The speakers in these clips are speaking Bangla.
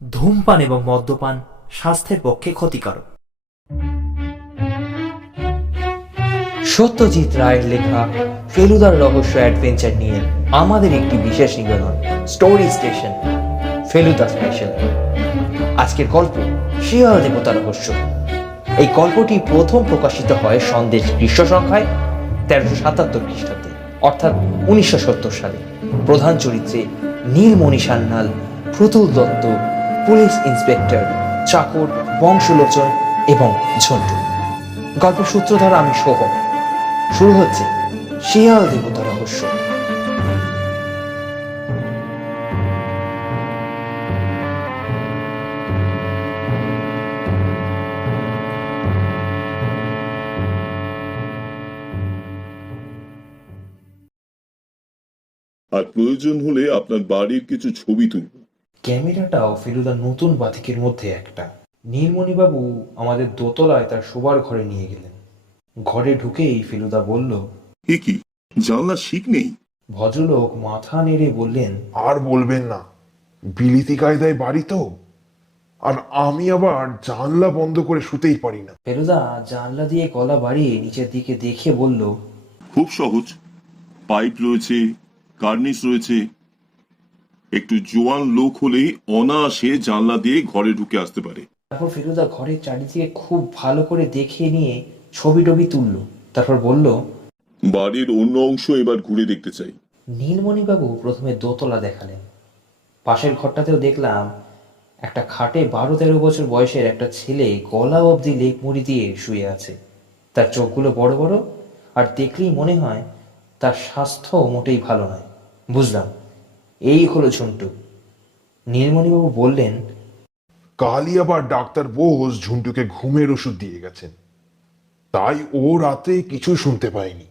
ধূমপান এবং মদ্যপান স্বাস্থ্যের পক্ষে ক্ষতিকারক। সত্যজিৎ রায়ের লেখা ফেলুদার রহস্য অ্যাডভেঞ্চার নিয়ে আমাদের একটি বিশেষ নিবেদন, স্টোরি স্টেশন ফেলুদা স্পেশাল। আজকের গল্প শিয়াল দেবতা রহস্য। এই গল্পটি প্রথম প্রকাশিত হয় সন্দেশ গ্রীষ্ম সংখ্যায় 1377 খ্রিস্টাব্দে, অর্থাৎ 1970 সালে। প্রধান চরিত্রে নীলমণি সান্যাল, প্রতুল দত্ত, পুলিশ ইন্সপেক্টর, চাকর, বংশলোচন এবং ঝন্টু। গল্পের সূত্রধার আমি সোহম। শুরু হচ্ছে শিয়াল দেবতা রহস্য। আর প্রয়োজন হলে আপনার বাড়ির কিছু ছবি তুলব। ক্যামেরাটাও ফেলুদার নতুন বাতিকের মধ্যে একটা। নীলমণিবাবু আমাদের দোতলায় তার শোবার ঘরে নিয়ে গেলেন। ঘরে ঢুকেই ফেলুদা বলল, এ কি, জানলা শিক নেই? ভদ্রলোক মাথা নেড়ে বললেন, আর বলবেন না, বিলিতি কায়দায় বাড়ি তো, আর আমি আবার জানলা বন্ধ করে শুতেই পারি না। ফেলুদা জানলা দিয়ে গলা বাড়িয়ে নিচের দিকে দেখে বলল, খুব সহজ, পাইপ রয়েছে, কার্নিশ রয়েছে। একটু জোয়ান লোক হলেই অনায়াসে জানলা দিয়ে ঘরে ঢুকে আসতে পারে। তারপর ফেলুদা ঘরের চারিদিকে খুব ভালো করে দেখে নিয়ে ছবি টবি তুলল। তারপর বলল, বাড়ির অন্য অংশ এবার ঘুরে দেখতে চাই। নীলমণিবাবু প্রথমে দোতলা দেখালেন। পাশের ঘরটাতেও দেখলাম একটা খাটে 12-13 বছর বয়সের একটা ছেলে গলা অবধি লেপ মুড়ি দিয়ে শুয়ে আছে। তার চোখগুলো বড় বড়, আর দেখলেই মনে হয় তার স্বাস্থ্য মোটেই ভালো নয়। বুঝলাম এই হলো ঝন্টু। নীলমণিবাবু বললেন, কালই আবার ডাক্তার বোস ঝুন্টুকে ঘুমের ওষুধ দিয়ে গেছেন, তাই ও রাতে কিছু শুনতে পায়নি।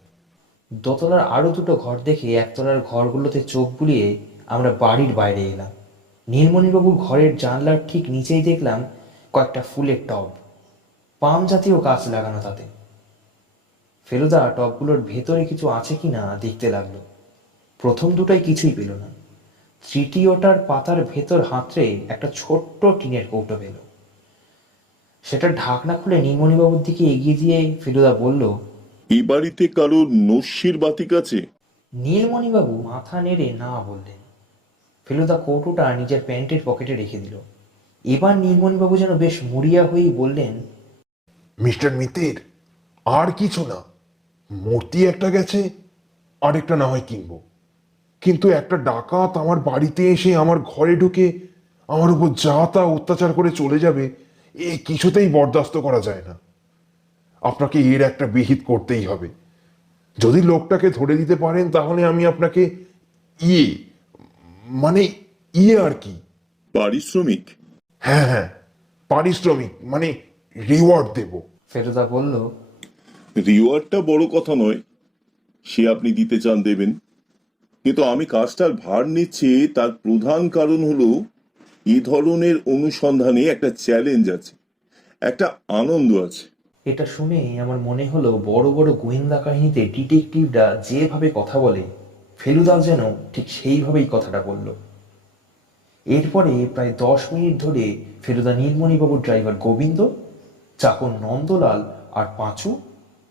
দোতলার আরো দুটো ঘর দেখে একতলার ঘরগুলোতে চোখ বুলিয়ে আমরা বাড়ির বাইরে এলাম। নীলমণিবাবুর ঘরের জানলার ঠিক নিচেই দেখলাম কয়েকটা ফুলের টব, পাম জাতীয় গাছ লাগানো তাতে। ফেলুদা টবগুলোর ভেতরে কিছু আছে কিনা দেখতে লাগলো। প্রথম দুটাই কিছুই পেল না। তৃতীয়টার পাতার ভেতর হাতড়ে একটা ছোট্ট টিনের কৌটো পেল। সেটা ঢাকনা খুলে নীলমণিবাবুর দিকে এগিয়ে দিয়ে ফেলুদা বলল, এই বাড়িতে কারো নস্যির বাতিক আছে? নীলমণিবাবু মাথা নেড়ে না বললেন। ফেলুদা কৌটোটা নিজের প্যান্টের পকেটে রেখে দিল। এবার নীলমণিবাবু যেন বেশ মরিয়া হয়েই বললেন, মিস্টার মিত্তির, আর কিছু না, মূর্তি একটা গেছে, আরেকটা না হয় কিনবো, কিন্তু একটা ডাকাত আমার বাড়িতে এসে আমার ঘরে ঢুকে আমার উপর যা তা অত্যাচার করে চলে যাবে, এ কিছুতেই বরদাস্ত করা যায় না। আপনাকে এর একটা বিহিত করতেই হবে। যদি লোকটাকে ধরে দিতে পারেন তাহলে আমি আপনাকে ইয়ে মানে ইয়ে আর কি। পারিশ্রমিক? হ্যাঁ হ্যাঁ, পারিশ্রমিক মানে রিওয়ার্ড দেব। ফেলুদা বলল, রিওয়ার্ডটা বড় কথা নয়, সে আপনি দিতে চান দেবেন, কিন্তু আমি কাজটার ভার নিচ্ছি তার প্রধান কারণ হলো এ ধরনের অনুসন্ধানে একটা চ্যালেঞ্জ আছে, একটা আনন্দ আছে। এটা শুনে আমার মনে হলো বড় বড় গোয়েন্দা কাহিনীতে ডিটেকটিভরা যেভাবে কথা বলে, ফেলুদা যেন ঠিক সেইভাবেই কথাটা বলল। এরপরে প্রায় 10 মিনিট ধরে ফেলুদা নীলমণিবাবুর ড্রাইভার গোবিন্দ, চাকর নন্দলাল আর পাঁচু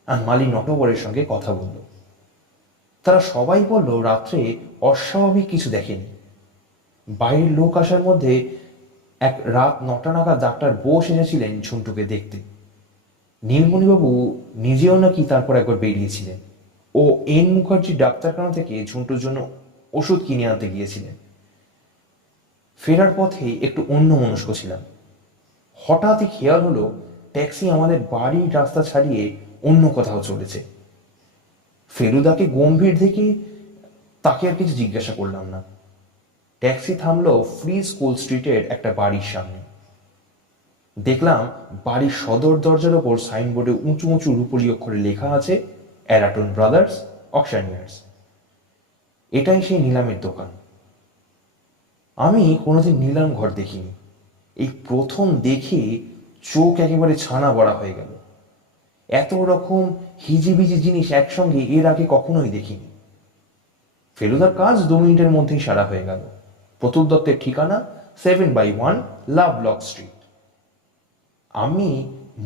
আর মালি নটবরের সঙ্গে কথা বলল। তারা সবাই বলল রাত্রে অস্বাভাবিক কিছু দেখেনি। বাইরের লোক আসার মধ্যে এক রাত 9টা নাগাদ ডাক্তার বোস এসেছিলেন ঝুন্টুকে দেখতে। নীলমণিবাবু নিজেও নাকি তারপর একবার বেরিয়েছিলেন। ও এন মুখার্জি ডাক্তারখানা থেকে ঝুন্টুর জন্য ওষুধ কিনে আনতে গিয়েছিলেন। ফেরার পথে একটু অন্যমনস্ক ছিলাম। হঠাৎই খেয়াল হলো ট্যাক্সি আমাদের বাড়ির রাস্তা ছাড়িয়ে অন্য কোথাও চলেছে। ফেলুদাকে গম্ভীর দেখে তাকে আর কিছু জিজ্ঞাসা করলাম না। ট্যাক্সি থামলো ফ্রি স্কুল স্ট্রিটের একটা বাড়ির সামনে। দেখলাম বাড়ির সদর দরজার ওপর সাইনবোর্ডে উঁচু উঁচু রূপোলি অক্ষরে লেখা আছে, অ্যারাটন ব্রাদার্স অকশনিয়ার্স। এটাই সেই নিলামের দোকান। আমি কোনোদিন নিলাম ঘর দেখিনি। এই প্রথম দেখে চোখ একেবারে ছানা বড়া হয়ে গেল। এত রকম হিজিবিজি জিনিস একসঙ্গে এর আগে কখনোই দেখিনি। ফেলুদার কাজ 2 মিনিটের মধ্যেই সারা হয়ে গেল। প্রতুল দত্তের ঠিকানা, 7/1 লাভলক স্ট্রিট। আমি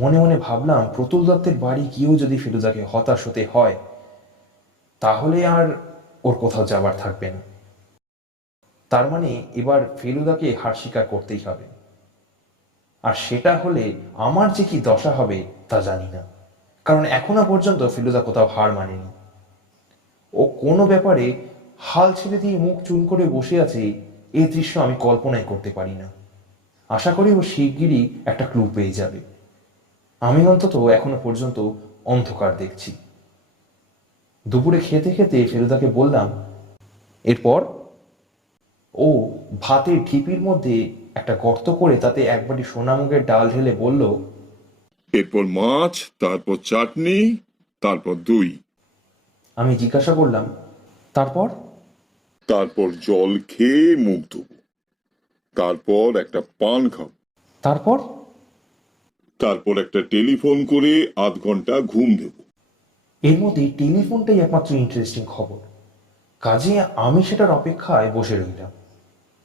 মনে মনে ভাবলাম, প্রতুল দত্তের বাড়ি গিয়েও যদি ফেলুদাকে হতাশ হতে হয়, তাহলে আর ওর কোথাও যাবার থাকবে না। তার মানে এবার ফেলুদাকে হার স্বীকার করতেই হবে। আর সেটা হলে আমার যে কি দশা হবে তা জানি না, কারণ এখনো পর্যন্ত ফেলুদা কোথাও হার মানেনি। ও কোনো ব্যাপারে হাল ছেড়ে দিয়ে মুখ চুন করে বসে আছে, এই দৃশ্য আমি কল্পনাই করতে পারি না। আশা করি ও শিগগিরই একটা ক্লু পেয়ে যাবে। আমি অন্তত এখনো পর্যন্ত অন্ধকার দেখছি। দুপুরে খেতে খেতে ফেলুদাকে বললাম, এরপর? ও ভাতের ঢিপির মধ্যে একটা গর্ত করে তাতে একবারই সোনামুগের ডাল ঢেলে বলল, এরপর মাছ, তারপর চাটনি, তারপর দই, আমি জিজ্ঞাসা করলাম, তারপর? তারপর জল খেয়ে মুখ ধোবো, তারপর একটা পান খাবো, তারপর? তারপর একটা টেলিফোন করে 8 ঘন্টা ঘুম দেব। এর মধ্যে টেলিফোনটাই একমাত্র ইন্টারেস্টিং খবর। কাজে আমি সেটার অপেক্ষায় বসে রইলাম।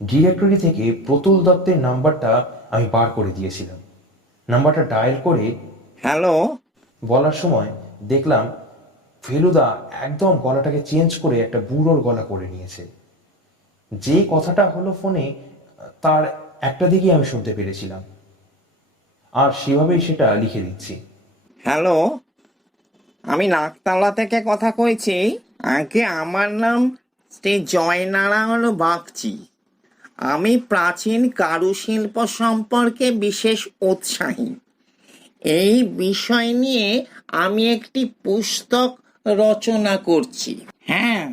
ডিরেক্টরি থেকে প্রতুল দত্তের নাম্বারটা আমি বার করে দিয়েছিলাম। নাম্বারটা ডায়াল করে হ্যালো, বলার সময় দেখলাম ফেলুদা একদম গলাটাকে চেঞ্জ করে একটা বুড়োর গলা করে নিয়েছে। যে কথাটা হলো ফোনে, তার একটা দিকেই আমি শুনতে পেরেছিলাম, আর সেভাবেই সেটা লিখে দিচ্ছি। হ্যালো, আমি নাকতলা থেকে কথা কইছি। আগে আমার নাম শ্রী জয়নারায়ণ বাগচি। আমি প্রাচীন কারুশিল্প সম্পর্কে বিশেষ উৎসাহী। এই বিষয় নিয়ে আমি একটি পুস্তক রচনা করছি। হ্যাঁ,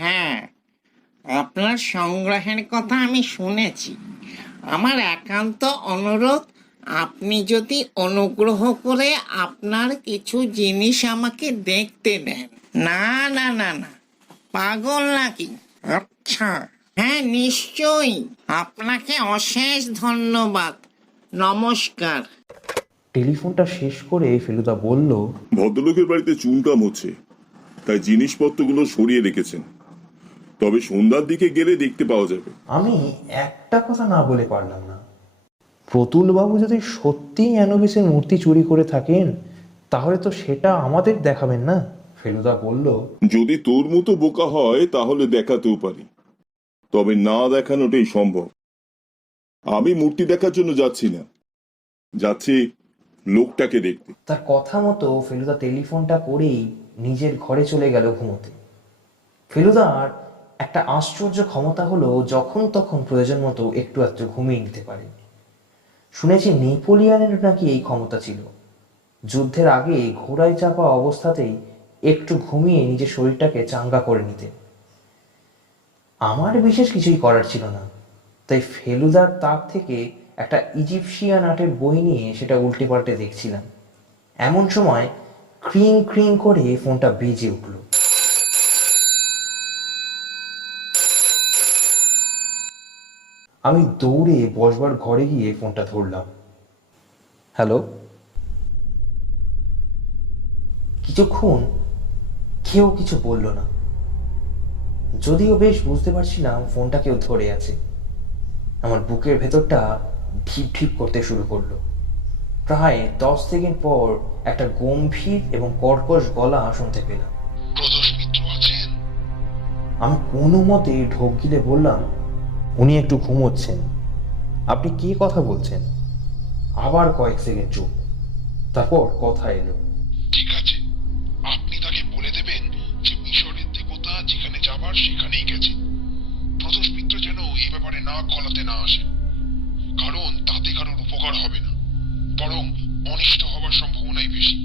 হ্যাঁ, আপনার সংগ্রহের কথা আমি শুনেছি। আমার একান্ত অনুরোধ, আপনি যদি অনুগ্রহ করে আপনার কিছু জিনিস আমাকে দেখতে দেন। না না না না, পাগল নাকি? আচ্ছা, হ্যাঁ নিশ্চয়ই। আপনাকে অশেষ ধন্যবাদ। নমস্কার। টেলিফোনটা শেষ করে ফেলুদা বলল, ভদ্রলোকের বাড়িতে চুনকাম হচ্ছে, তাই জিনিসপত্রগুলো সরিয়ে রেখেছেন। তবে সন্ধ্যার দিকে গেলে দেখতে পাওয়া যাবে। আমি একটা কথা না বলে পারলাম না। প্রতুলবাবু যদি সত্যিই অ্যানোবিসের মূর্তি চুরি করে থাকেন, তাহলে তো সেটা আমাদের দেখাবেন না। ফেলুদা বলল, যদি তোর মতো বোকা হয় তাহলে দেখাতেও পারি, তবে না দেখানোটাই সম্ভব। আমি মূর্তি দেখার জন্য যাচ্ছি না, যাচ্ছি লোকটাকে দেখতে। তার কথা মতো ফেলুদা টেলিফোনটা করেই নিজের ঘরে চলে গেল ঘুমোতে। ফেলুদার একটা আশ্চর্য ক্ষমতা হলো যখন তখন প্রয়োজন মতো একটু একটু ঘুমিয়ে নিতে পারে। শুনেছি নেপোলিয়নের নাকি এই ক্ষমতা ছিল। যুদ্ধের আগে ঘোড়ায় চাপা অবস্থাতেই একটু ঘুমিয়ে নিজের শরীরটাকে চাঙ্গা করে নিতেন। আমার বিশেষ কিছুই করার ছিল না, তাই ফেলুদার তাক থেকে একটা ইজিপশিয়ান আর্টের বই নিয়ে সেটা উল্টে পাল্টে দেখছিলাম। এমন সময় ক্রিং ক্রিং করে ফোনটা বেজে উঠল। আমি দৌড়ে বসবার ঘরে গিয়ে ফোনটা ধরলাম। হ্যালো। কিছুক্ষণ কেউ কিছু বলল না, যদিও বেশ বুঝতে পারছিলাম ফোনটা কেউ ধরে আছে। আমার বুকের ভেতরটা ঢিপ ঢিপ করতে শুরু করলো। প্রায় 10 সেকেন্ড পর একটা গম্ভীর এবং কর্কশ গলা শুনতে পেলাম। আমি কোনো মতে ঢোক গিলে বললাম, উনি একটু ঘুমোচ্ছেন। আপনি কি কথা বলছেন? আবার কয়েক সেকেন্ড চুপ, তারপর কথা এলো। ঠিক আছে, আপনি তাকে বলে দেবেন যে মিশরের দেবতা যেখানে যাবার সেখানেই গেছে। প্রদোষ মিত্র যেন এই ব্যাপারে নাক গলাতে না আসে, কারণ তাতে কারোর উপকার হবে না, বরং অনিষ্ট হবার সম্ভাবনাই বেশি।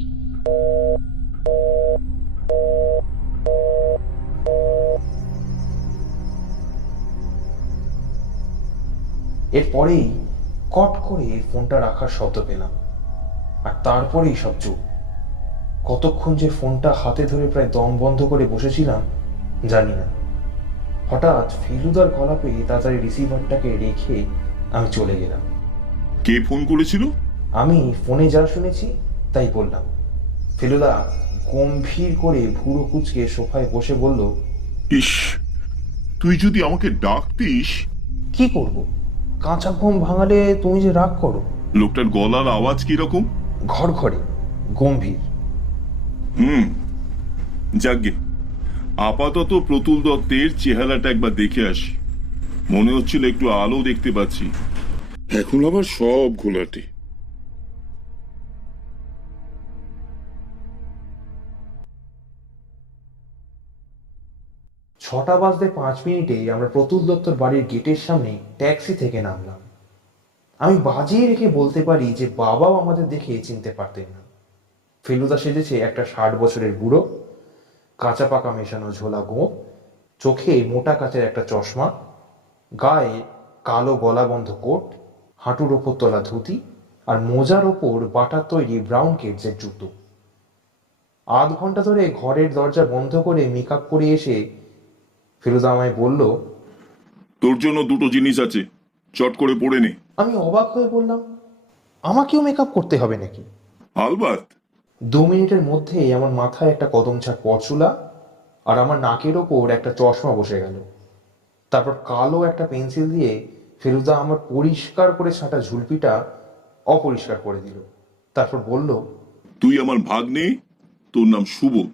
এরপরেই কট করে ফোনটা রাখার শব্দ পেলাম, আর তারপরেই সব চুপ। কতক্ষণ যে ফোনটা হাতে ধরে প্রায় দম বন্ধ করে বসেছিলাম জানি না। হঠাৎ ফেলুদার গলা পেয়ে তাড়াতাড়ি রিসিভারটাকে রেখে আমি চলে গেলাম। কে ফোন করেছিল? আমি ফোনে যা শুনেছি তাই বললাম। ফেলুদা গম্ভীর করে ভুরু কুঁচকে সোফায় বসে বলল, ইস, তুই যদি আমাকে ডাকতিস। কি করব? কাঁচা ঘুম ভাঙালে তুমি যে রাগ করো। লোকটার গলার আওয়াজ কিরকম? ঘর ঘরে গম্ভীর। যাকগে, আপাতত প্রতুল দত্তের চেহারাটা একবার দেখে আসি। মনে হচ্ছিল একটু আলো দেখতে পাচ্ছি, এখন আবার সব ঘোলাটে। ছটা বাজতে 5 মিনিটে আমরা প্রতুল দত্তর বাড়ির গেটের সামনে ট্যাক্সি থেকে নামলাম। আমি বাজিয়ে রেখে বলতে পারি যে বাবাও আমাদের দেখে চিনতে পারতেন না। ফেলুদা সেজেছে একটা 60 বছরের বুড়ো, কাঁচা পাকা মেশানো ঝোলা গোঁফ, চোখে মোটা কাচের একটা চশমা, গায়ে কালো গলাবন্ধ কোট, হাঁটুর ওপর তোলা ধুতি, আর মোজার ওপর বাটার তৈরি ব্রাউন কেডসের জুতো। আধ ঘন্টা ধরে ঘরের দরজা বন্ধ করে মেকআপ করে এসে ফেলুদা আমায় বলল, তোর জন্য দুটো জিনিস আছে, চট করে পড়ে নে। আমি অবাক হয়ে বললাম, আমাকেও মেকআপ করতে হবে নাকি? আলবাত। 2 মিনিটের মধ্যেই আমার মাথায় একটা কদম ছাড় পরচুলা আর আমার নাকের ওপর একটা চশমা বসে গেল। তারপর কালো একটা পেন্সিল দিয়ে ফেলুদা আমার পরিষ্কার করে ছাঁটা ঝুলপিটা অপরিষ্কার করে দিল। তারপর বলল, তুই আমার ভাগ্নে, তোর নাম সুবোধ,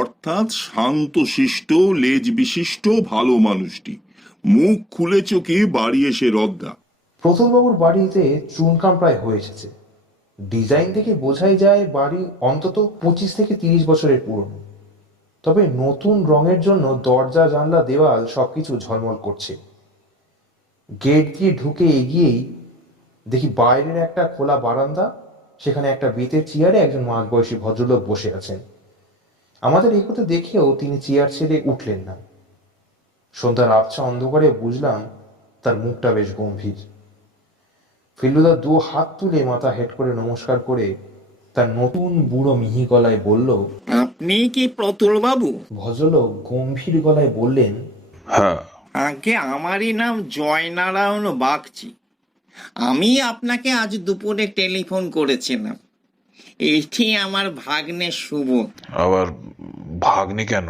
অর্থাৎ শান্ত শিষ্ট লেজ বিশিষ্ট ভালো মানুষটি। মুখ খুলে চোখে বাড়ি এসে রদ্দা। প্রতুলবাবুর বাড়িতে চুনকাম প্রায় হয়ে এসেছে। ডিজাইন থেকে বোঝাই যায় বাড়ি অন্তত 25 থেকে 30 বছরের পুরনো। তবে নতুন রঙের জন্য দরজা জানলা দেওয়াল সবকিছু ঝলমল করছে। গেট দিয়ে ঢুকে এগিয়েই দেখি বাইরের একটা খোলা বারান্দা, সেখানে একটা বেতের চেয়ারে একজন মাঝবয়সী ভদ্রলোক বসে আছেন। আমাদের এগোতে দেখেও তিনি চেয়ার ছেড়ে উঠলেন না। সন্ধ্যার আবছা অন্ধকারে বুঝলাম তার মুখটা বেশ গম্ভীর। ফেলুদা 2 হাত তুলে মাথা হেট করে নমস্কার করে তার নতুন বুড়ো মিহি গলায় বলল, আপনি কি প্রতুল বাবু? ভদ্রলোক গম্ভীর গলায় বললেন, হ্যাঁ। আগে আমারই নাম জয়নারায়ণ বাগচি। আমি আপনাকে আজ দুপুরে টেলিফোন করেছিলাম। এটি আমার ভাগ্নে সুবোধ। আবার ভাগ্নে কেন?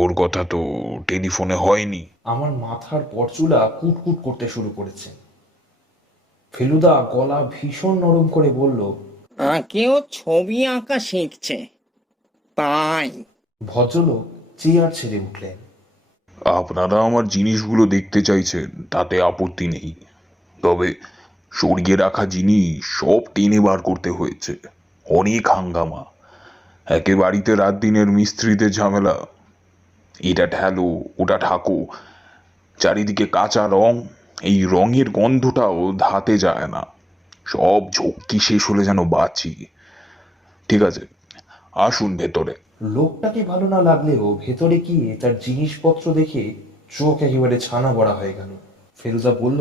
ওর কথা তো টেলিফোনে হয়নি। আমার মাথার পরচুলা কুটকুট করতে শুরু করেছে। ফেলুদা গলা ভীষণ নরম করে বলল, কেউ ছবি আঁকা শিখছে তাই। ভদ্রলোক চেয়ার ছেড়ে উঠলেন। আপনারা আমার জিনিসগুলো দেখতে চাইছেন, তাতে আপত্তি নেই। তবে সরিয়ে রাখা জিনিস সব টেনে বার করতে হয়েছে। অনেক হাঙ্গামা, একে বাড়িতে রাত দিনের মিস্ত্রিদের ঝামেলা। এটা ঢালো, ওটা ঢাকো, চারিদিকে কাঁচা রং, এই রঙের গন্ধটাও ধাতে যায় না। সব ঝক্কি শেষ হলে যেন বাঁচি। ঠিক আছে, আসুন ভেতরে। লোকটাকে ভালো না লাগলেও ভেতরে গিয়ে তার জিনিসপত্র দেখে চোখ একেবারে ছানা বড়া হয়ে গেল। ফেলুদা বলল,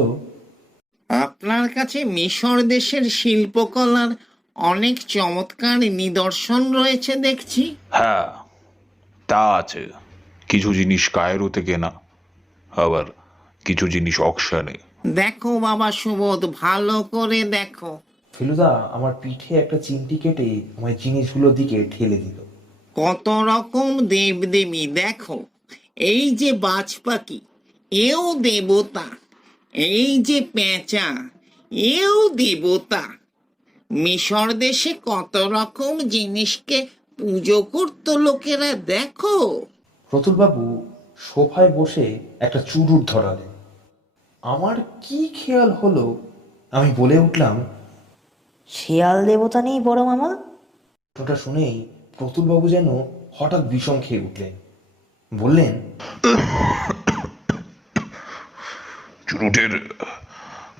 আপনার কাছে মিশর দেশের শিল্পকলার অনেক চমৎকার নিদর্শন রয়েছে দেখছি। হ্যাঁ, তা আছে। কিছু জিনিস কায়রোতে কেনা, আবার কিছু জিনিস অকশনে। দেখো বাবা সুবোধ, ভালো করে দেখো। ফেলুদা আমার পিঠে একটা চিমটি কেটে আমায় জিনিসগুলোর দিকে ঠেলে দিল। কত রকম দেবদেবী দেখো। এই যে বাজ পাখি, এও দেবতা। এই যে পেঁচা, এও দেবতা। মিশর দেশে কত রকম জিনিসকে পুজো করতো লোকেরা, দেখো। প্রতুলবাবু সোফায় বসে একটা চুরুট ধরালেন। আমার কি খেয়াল হলো, আমি বলে উঠলাম, শিয়াল দেবতা নেই বড় মামা? ওটা শুনেই প্রতুলবাবু যেন হঠাৎ বিষম খেয়ে উঠলেন। বললেন, চুরুটের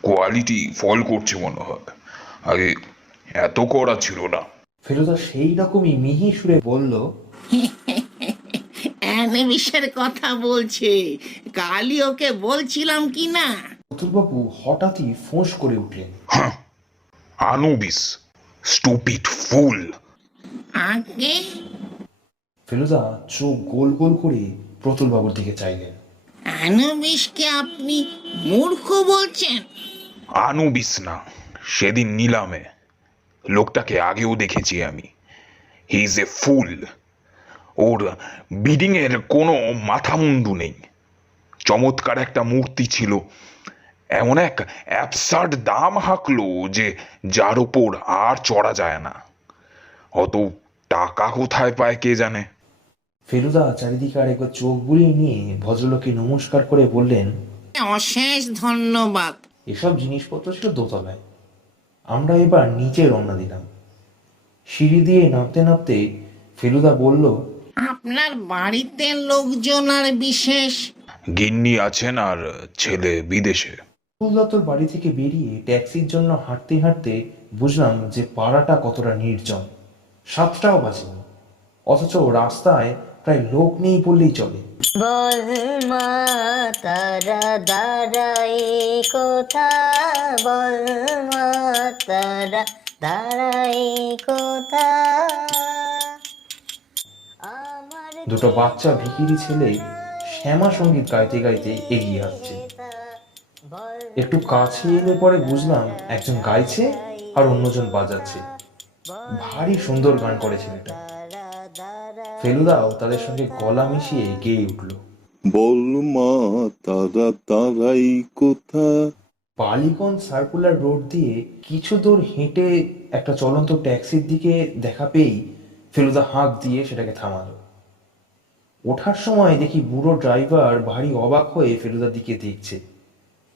কোয়ালিটি ফল করছে মনে হয়, আগে এত কড়া ছিল না। ফেলুদা সেই রকমই মিহি সুরে বলল, অ্যানিমিসের কথা বলছে, কালই ওকে বলছিলাম কি না। প্রতুলবাবু হঠাৎই ফোঁস করে উঠলেন। আনুবিস, স্টুপিড ফুল। আগে ফেলুদা চোখ গোল গোল করে প্রতুলবাবুর দিকে চাইলেন। অ্যানিমিসকে আপনি মূর্খ বলছেন? আনুবিস না, সেদিন নিলামে লোকটাকে আগেও দেখেছি আমি। He is a full. Or bidding এর কোনো মাথা মুন্ডু নেই। চমৎকার একটা মূর্তি ছিল, এমন এক অ্যাবসার্ড দাম হাঁকলো যে যার উপর আর চড়া যায় না। অত টাকা কোথায় পায় কে জানে। ফেলুদা চারিদিকে আরেকবার চোখ বুলিয়ে নিয়ে ভদ্রলোককে নমস্কার করে বললেন, অশেষ ধন্যবাদ। এসব জিনিসপত্র ছিল দোতলায়। আমরা এবার নিচে রওনা দিলাম। সিঁড়ি দিয়ে নামতে নামতে ফেলুদা বলল, আপনার বাড়িতে লোকজন আর বিশেষ? গিন্নি আছেন আর ছেলে বিদেশে। ফুলদত্তর বাড়ি থেকে বেরিয়ে ট্যাক্সির জন্য হাঁটতে হাঁটতে বুঝলাম যে পাড়াটা কতটা নির্জন। 7টাও বাজেনি, অথচ রাস্তায় প্রায় লোক নেই বললেই চলে। বল মা তারা দাঁড়ায় কোথা, বল মা তারা দাঁড়ায় কোথা। আমার দুটো বাচ্চা ভিখিরি ছেলে শ্যামা সঙ্গীত গাইতে গাইতে এগিয়ে আসছে। একটু কাছে এলে পরে বুঝলাম একজন গাইছে আর অন্যজন বাজাচ্ছে। ভারী সুন্দর গান করে ছেলেটা। ফেলুদাও তাদের সঙ্গে গলা মিশিয়ে গেয়ে উঠল। বল মা তারা তারাই কোথা। বালিগঞ্জ সার্কুলার রোড দিয়ে কিছু দূর হেঁটে একটা চলন্ত ট্যাক্সির দিকে দেখা পেয়েই ফেলুদা হাঁক দিয়ে সেটাকে থামালো। ওঠার সময় দেখি বুড়ো ড্রাইভার ভারী অবাক হয়ে ফেলুদার দিকে দেখছে।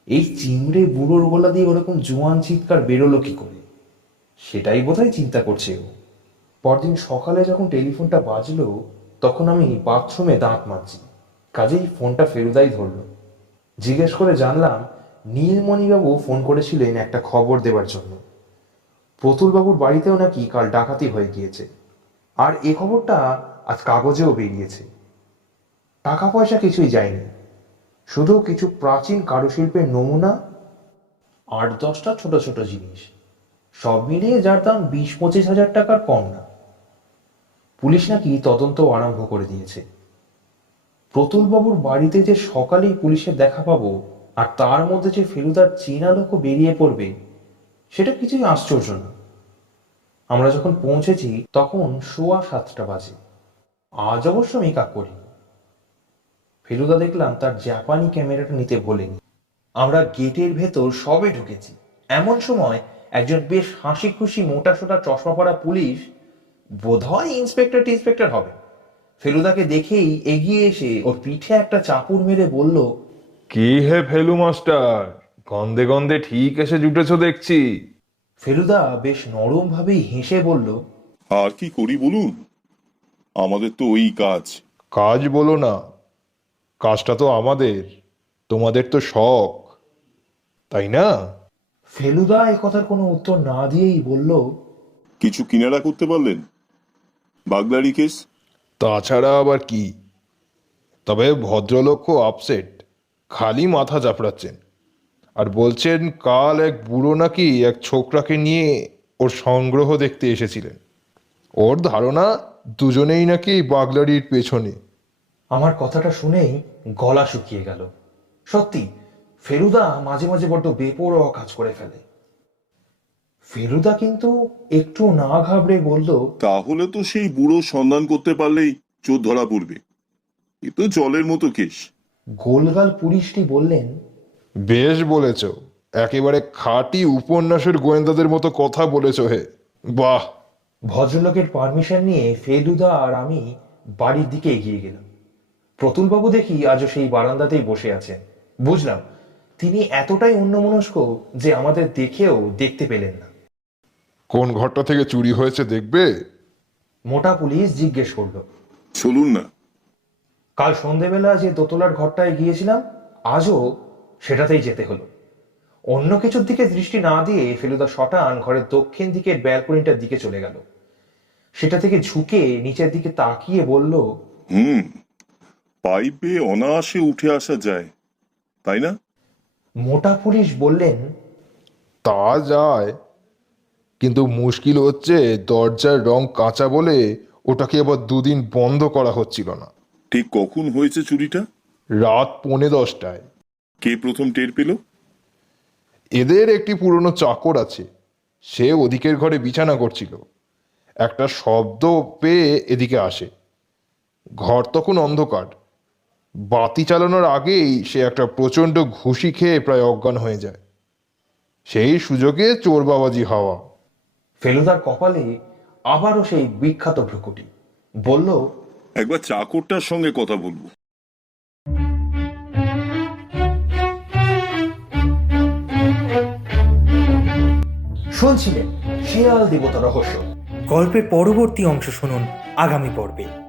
এই চিমড়ে বুড়োর গলা দিয়ে ওরকম জোয়ান চিৎকার বেরোলো কি করে, সেটাই বোধহয় চিন্তা করছে ও। পরদিন সকালে যখন টেলিফোনটা বাজলো তখন আমি বাথরুমে দাঁত মাজছি। কাজেই ফোনটা ফেলুদাই ধরলো। জিজ্ঞেস করে জানলাম নীলমণিবাবু ফোন করেছিলেন একটা খবর দেওয়ার জন্য। প্রতুলবাবুর বাড়িতেও নাকি কাল ডাকাতি হয়ে গিয়েছে, আর এ খবরটা আজ কাগজেও বেরিয়েছে। টাকা পয়সা কিছুই যায়নি, শুধু কিছু প্রাচীন কারুশিল্পের নমুনা, 8-10টা ছোট ছোট জিনিস, সব মিলিয়ে যার দাম 20-25 হাজার টাকার কম না। পুলিশ নাকি তদন্ত আরম্ভ করে দিয়েছে। প্রতুলবাবুর বাড়িতে যে সকালেই পুলিশের দেখা পাবো আর তার মধ্যে যে ফেলুদার চেনা লোকও বেরিয়ে পড়বে, সেটা কিছুই আশ্চর্য না। আমরা যখন পৌঁছেছি তখন 7:15 বাজে। আজ অবশ্য মেকআপ করিনি। ফেলুদা দেখলাম তার জাপানি ক্যামেরাটা নিতে ভোলেনি। আমরা গেটের ভেতর সবে ঢুকেছি, এমন সময় একজন বেশ হাসি খুশি মোটা সোটা চশমা পরা পুলিশ, বোধহয় ইন্সপেক্টর হবে, ফেলুদাকে দেখেই এগিয়ে এসে ওর পিঠে একটা চাপুর মেরে বলল, কি হে ফেলু মাস্টার, গন্ধে গন্ধে ঠিক এসে জুটেছো দেখছি। ফেলুদা বেশ নরম ভাবেই হেসে বলল, আর কি করি বলুন, আমাদের তো ওই কাজ। কাজ বলো না, কাজটা তো আমাদের, তোমাদের তো শখ, তাই না? ফেলুদা এ কথার কোনো উত্তর না দিয়েই বলল, কিছু কিনারা করতে পারলেন? বাগদারি কেস? তাছাড়া আবার কি, তবে ভদ্রলোক খুব আপসেট, খালি মাথা চাপড়াচ্ছেন আর বলছেন কাল এক বুড়ো নাকি এক ছোকরাকে নিয়ে ওর সংগ্রহ দেখতে এসেছিলেন। ওর ধারণা দুজনেই নাকি বাগলারির পেছনে। আমার কথাটা শুনেই গলা শুকিয়ে গেল। সত্যি ফেলুদা মাঝে মাঝে বড্ড বেপরোয়া কাজ করে ফেলে। ফেলুদা কিন্তু একটু না ঘাবড়ে বলল, তাহলে তো সেই বুড়ো সন্ধান করতে পারলেই চোর ধরা পড়বে। এ তো জলের মতো কেস। গোলগাল পুলিশটি বললেন, বেশ বলেছ, একেবারে খাঁটি উপন্যাসের গোয়েন্দাদের মতো কথা বলেছ হে, বাহ। ভদ্রলোকের পারমিশন নিয়ে ফেলুদা আর আমি বাড়ির দিকে এগিয়ে গেলাম। প্রতুলবাবু দেখি আজও সেই বারান্দাতেই বসে আছেন। বুঝলাম তিনি এতটাই অন্যমনস্ক যে আমাদের দেখেও দেখতে পেলেন না। কোন ঘরটা থেকে চুরি হয়েছে দেখবে? মোটা পুলিশ জিজ্ঞেস করলো। চলুন না। কাল সন্ধেবেলা যে দোতলার ঘরটায় গিয়েছিলাম আজও সেটাতেই যেতে হলো। অন্য কিছুর দিকে দৃষ্টি না দিয়ে ফেলুদা শটান ঘরের দক্ষিণ দিকের ব্যালকনিটার দিকে চলে গেল। সেটা থেকে ঝুঁকে নিচের দিকে তাকিয়ে বলল, পাইপে অনায়াসে উঠে আসা যায়, তাই না? মোটা পুলিশ বললেন, তা যায়, কিন্তু মুশকিল হচ্ছে দরজার রং কাঁচা বলে ওটাকে আবার 2 দিন বন্ধ করা হচ্ছিল না। ঠিক কখন হয়েছে চুরিটা? রাত 10:45। কে প্রথম টের পেল? এদের একটি পুরনো চাকর আছে, সে ওদিকের ঘরে বিছানা করছিল। একটা শব্দ পেয়ে এদিকে আসে। ঘর তখন অন্ধকার, বাতি চালানোর আগেই সে একটা প্রচণ্ড ঘুষি খেয়ে প্রায় অজ্ঞান হয়ে যায়। সেই সুযোগে চোর বাবাজি হওয়া। ফেলুদার কপালে আবারও সেই বিখ্যাত ভ্রুকুটি। বলল, একবার চাকরটার সঙ্গে কথা বলবো। শুনছিলেন শেয়াল দেবতা রহস্য। গল্পের পরবর্তী অংশ শুনুন আগামী পর্বে।